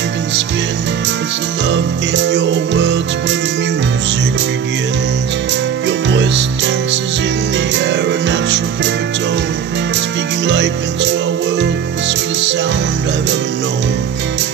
you can spin. It's the love in your words where the music begins. Your voice dances in the air, a natural perfect tone, speaking life into our world, the sweetest sound I've ever known.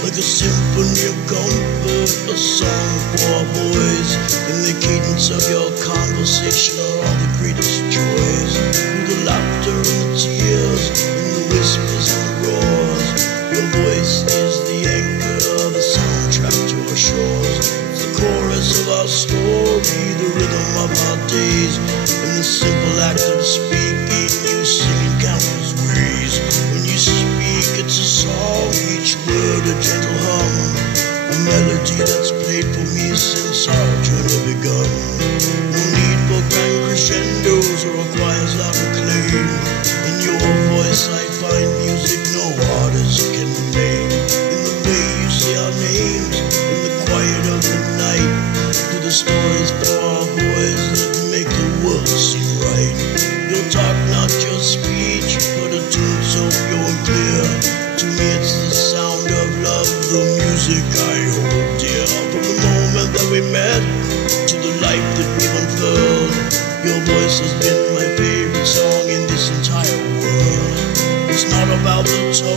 Like a symphony of comfort, a song for our boys. In the cadence of your conversation are all the greatest joys. Through the laughter and the tears, in the whispers and the roars, your voice is the anchor, the soundtrack to our shores. It's the chorus of our story, the rhythm of our days. In the simple act of speaking, you sing in countless ways. When you speak, it's a song, each word a gentle hum, a melody that's played for me since our journey begun. No need for grand crescendos or a choir's loud acclaim. In your voice I find music no artist can name. In the way you say our names, in the quiet of the night, to the stories for our boys that make the world seem right. Your talk, not your speech, but a tune so pure and clear. To me it's the sound of love, the music I hold dear. From the moment that we met to the life that we've unfurled, your voice has been my favorite song in this entire world. It's not about the tone